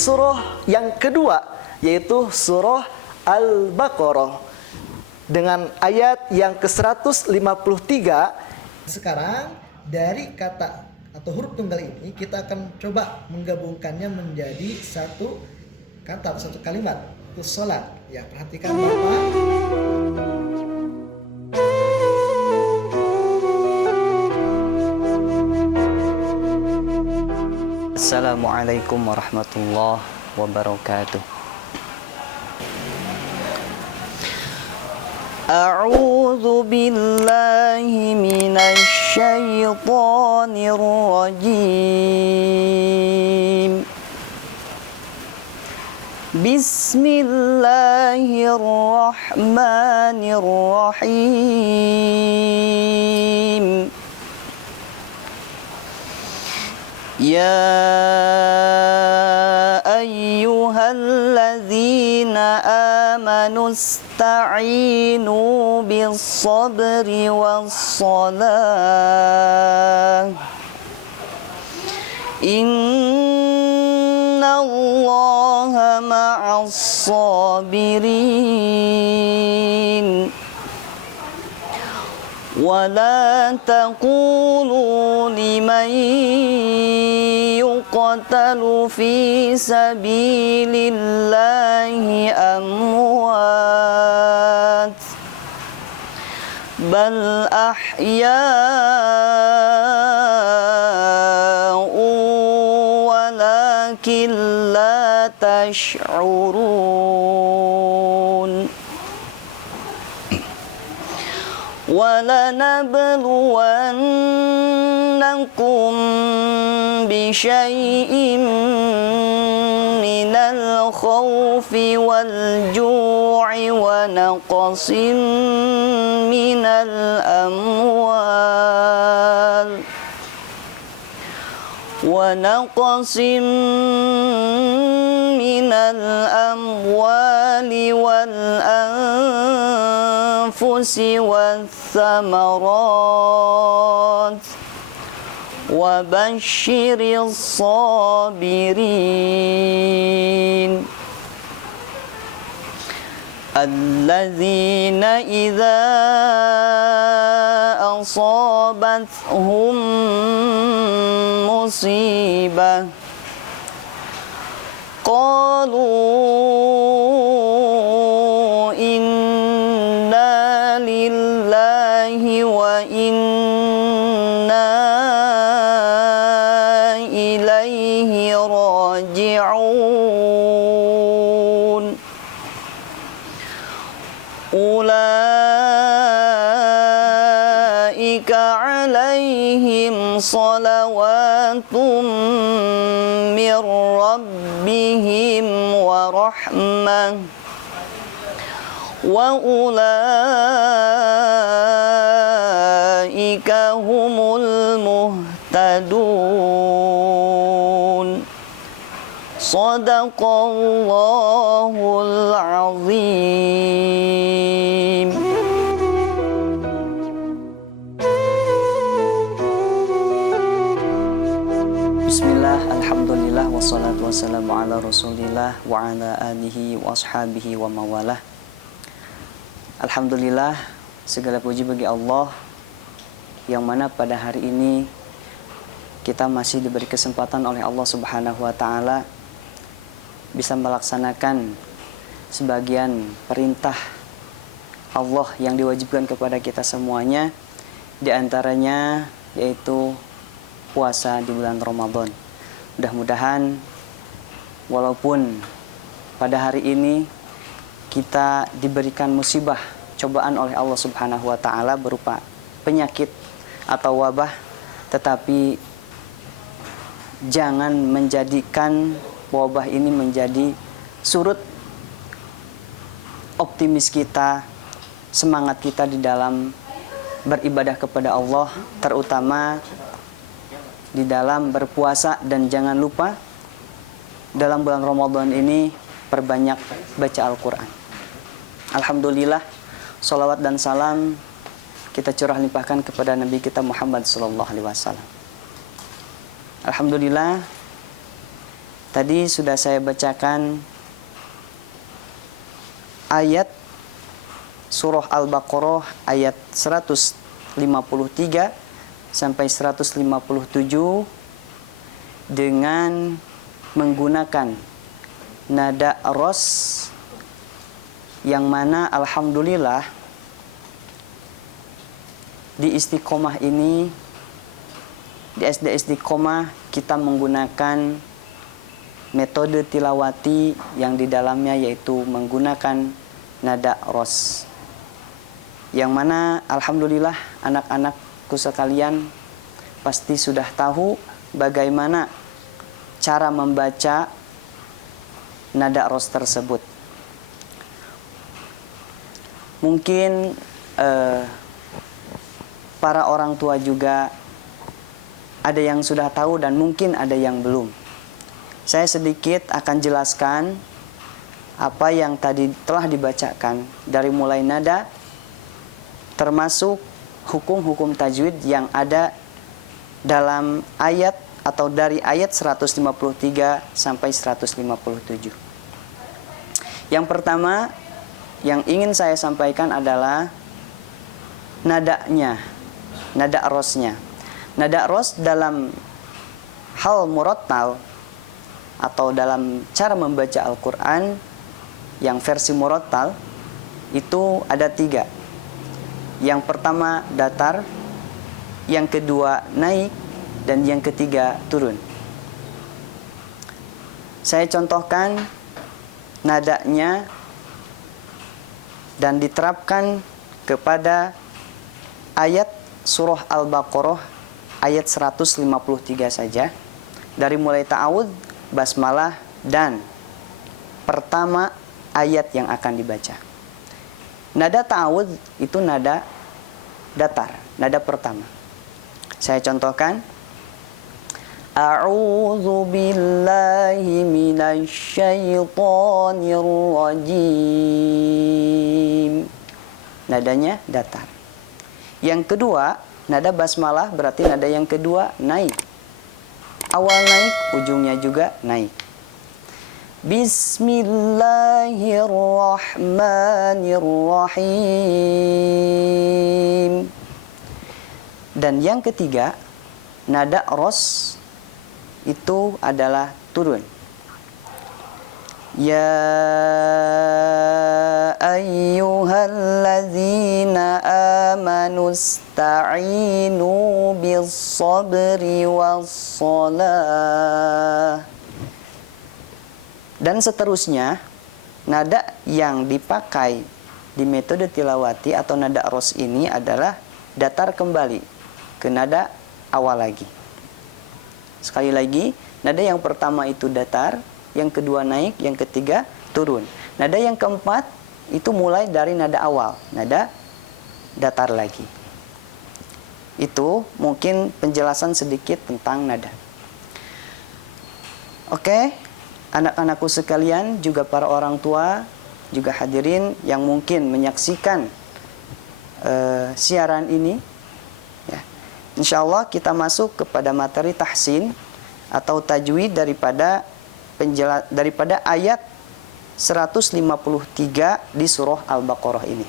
surah yang kedua, yaitu surah Al-Baqarah dengan ayat yang ke-153. Sekarang dari kata atau huruf tunggal ini kita akan coba menggabungkannya menjadi satu kata, satu kalimat, itu sholat. Ya, perhatikan Bapak. Assalamualaikum warahmatullahi wabarakatuh. A'udzu billahi minasy syaithanir rajim. Bismillahirrahmanirrahim. Ya ayyuhalladzina amanu ista'inu bis-sabri was-salah. Innallaha ma'as-sabirin. ولا تقولوا لمن يقتل في سبيل الله أموات بل أحياء ولكن لا تشعرون وَلَنَبْلُوَنَّكُمْ بِشَيْءٍ مِّنَ الْخَوْفِ وَالْجُوعِ وَنَقْصٍ مِّنَ الْأَمْوَالِ وَالْأَنفُسِ والثمرات وبشر الصابرين الذين إذا أصابتهم مصيبة قالوا إنا لله وإنا إليه راجعون أولئك عليهم صلوات من ربهم ورحمة وأولئك هم المهتدون صدق الله العظيم. Bismillah, alhamdulillah, wassalatu wassalamu ala rasulillah wa ala alihi wa ashabihi wa mawalah. Alhamdulillah, segala puji bagi Allah yang mana pada hari ini kita masih diberi kesempatan oleh Allah Subhanahu wa taala bisa melaksanakan sebagian perintah Allah yang diwajibkan kepada kita semuanya, di antaranya yaitu puasa di bulan Ramadan. Mudah-mudahan walaupun pada hari ini kita diberikan musibah, cobaan oleh Allah Subhanahu wa taala berupa penyakit atau wabah, tetapi jangan menjadikan wabah ini menjadi surut optimis kita, semangat kita di dalam beribadah kepada Allah, terutama di dalam berpuasa. Dan jangan lupa dalam bulan Ramadan ini perbanyak baca Al-Quran. Alhamdulillah, salawat dan salam kita curah limpahkan kepada Nabi kita Muhammad SAW. Alhamdulillah, Tadi sudah saya bacakan ayat surah Al-Baqarah ayat 153 sampai 157 dengan menggunakan nada ros, yang mana alhamdulillah di Istiqomah ini, di SD Istiqomah, kita menggunakan metode tilawati yang di dalamnya yaitu menggunakan nada ros, yang mana alhamdulillah anak-anakku sekalian pasti sudah tahu bagaimana cara membaca nada ros tersebut. Mungkin para orang tua juga ada yang sudah tahu dan mungkin ada yang belum. Saya sedikit akan jelaskan apa yang tadi telah dibacakan dari mulai nada, termasuk hukum-hukum tajwid yang ada dalam ayat atau dari ayat 153 sampai 157. Yang pertama yang ingin saya sampaikan adalah nadanya, nada rosnya. Nada ros dalam hal murattal atau dalam cara membaca Al-Quran yang versi murattal itu ada 3. Yang pertama datar, yang kedua naik, dan yang ketiga turun. Saya contohkan nadanya dan diterapkan kepada ayat surah Al-Baqarah ayat 153 saja, dari mulai ta'awud, basmalah, dan pertama ayat yang akan dibaca. Nada ta'awud itu nada datar, nada pertama. Saya contohkan, A'udzu billahi minasyaitonir rajim. Nadanya datar. Yang kedua, nada basmalah berarti nada yang kedua naik. Awal naik, ujungnya juga naik. Bismillahirrahmanirrahim. Dan yang ketiga, nada ros itu adalah turun. Ya ayyuhalladzina amanu ista'inu bis-sabri was-salah. Dan seterusnya, nada yang dipakai di metode tilawati atau nada ros ini adalah datar kembali ke nada awal lagi. Sekali lagi, nada yang pertama itu datar, yang kedua naik, yang ketiga turun. Nada yang keempat itu mulai dari nada awal, nada datar lagi. Itu mungkin penjelasan sedikit tentang nada. Oke, anak-anakku sekalian, juga para orang tua, juga hadirin yang mungkin menyaksikan siaran ini. Insya Allah kita masuk kepada materi tahsin atau tajwid daripada ayat 153 di surah Al-Baqarah ini.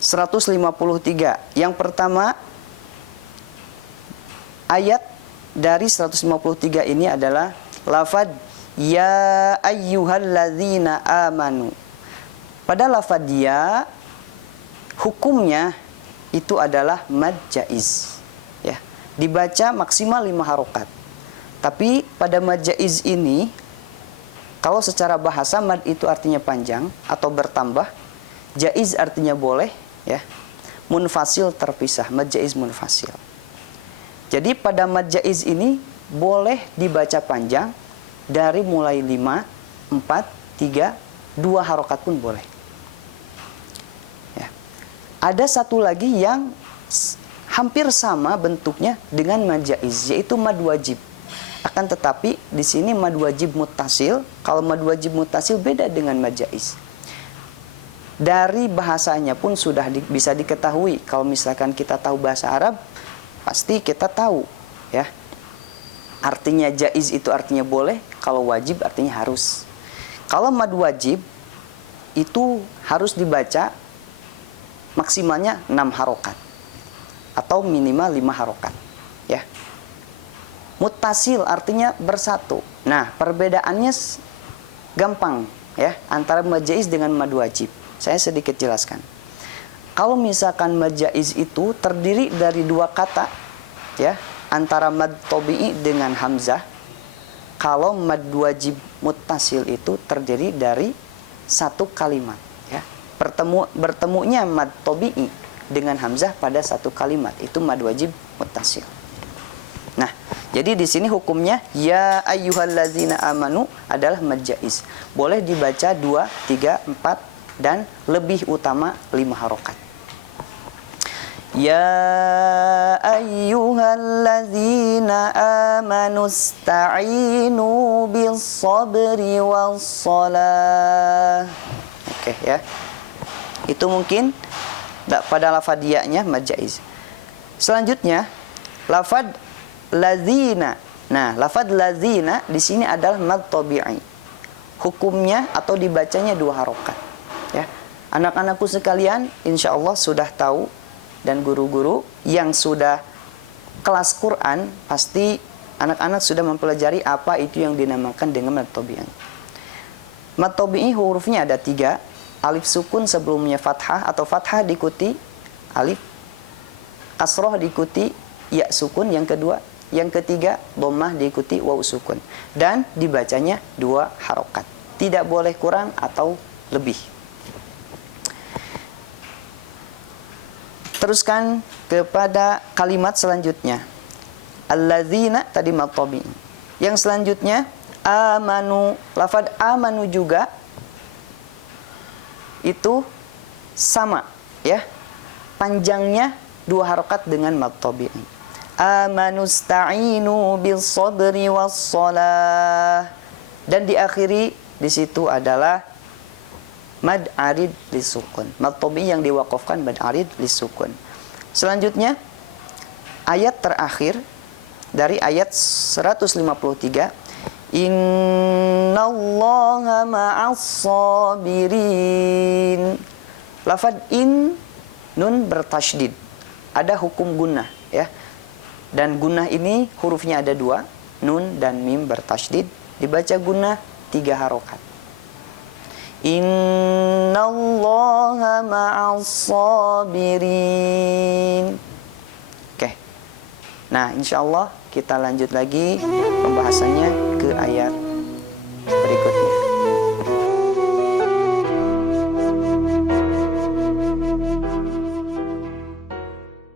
153. Yang pertama, ayat dari 153 ini adalah lafad ya ayyuhalladzina amanu. Pada lafad ya, hukumnya itu adalah mad jaiz, ya, dibaca maksimal 5 harokat. Tapi pada mad jaiz ini, kalau secara bahasa mad itu artinya panjang atau bertambah, jaiz artinya boleh, ya, munfasil terpisah, mad jaiz munfasil. Jadi pada mad jaiz ini boleh dibaca panjang dari mulai 5, 4, 3, 2 harokat pun boleh. Ada satu lagi yang hampir sama bentuknya dengan mad jaiz, yaitu mad wajib. Akan tetapi di sini mad wajib muttasil. Kalau mad wajib muttasil beda dengan mad jaiz. Dari bahasanya pun sudah bisa diketahui. Kalau misalkan kita tahu bahasa Arab, pasti kita tahu, ya. artinya jaiz itu artinya boleh, kalau wajib artinya harus. Kalau mad wajib itu harus dibaca maksimalnya 6 harokat atau minimal 5 harokat, ya. Muttasil artinya bersatu. Nah, perbedaannya gampang, ya, antara mad jaiz dengan mad wajib. Saya sedikit jelaskan. Kalau misalkan mad jaiz itu terdiri dari 2 kata, ya, antara mad tabi'i dengan hamzah. Kalau mad wajib muttasil itu terdiri dari 1 kalimat, ya. Bertemunya mad tabi'i dengan hamzah pada 1 kalimat, itu mad wajib muttasil. Nah, jadi di sini hukumnya ya ayyuhallazina amanu adalah mad jaiz. Boleh dibaca 2, 3, 4 dan lebih utama 5 harokat. Ya ayyuhallazina amanu ista'inu bis sabri was salah. Oke, ya. Itu mungkin pada lafadz ya-nya mad jaiz. Selanjutnya lafadz lazina. Nah, lafadz lazina di sini adalah mad tabi'i. Hukumnya atau dibacanya 2 harokat, ya. Anak-anakku sekalian, insya Allah sudah tahu, dan guru-guru yang sudah kelas Quran pasti anak-anak sudah mempelajari apa itu yang dinamakan dengan mad tabi'i. Mad tabi'i hurufnya ada 3. Alif sukun sebelumnya fathah atau fathah diikuti alif, kasroh diikuti ya sukun yang kedua, yang ketiga dhammah diikuti waw sukun, dan dibacanya 2 harokat. Tidak boleh kurang atau lebih. Teruskan kepada kalimat selanjutnya. Alladzina tadi mad tabi'i. Yang selanjutnya amanu. Lafadz amanu juga itu sama, ya. Panjangnya 2 harokat dengan mad tabi'i. Amanusta'inu bis sabri was salah. Dan diakhiri di situ adalah mad arid lisukun. Mad tabi'i yang diwakafkan mad arid lisukun. Selanjutnya ayat terakhir dari ayat 153. Innallaha ma'as sabirin. Lafadz in nun bertasydid. Ada hukum gunnah, ya. Dan gunnah ini hurufnya ada 2, nun dan mim bertasydid. Dibaca gunnah 3 harokat. Innallaha ma'as sabirin. Oke. Nah, insya Allah kita lanjut lagi pembahasannya ke ayat berikutnya.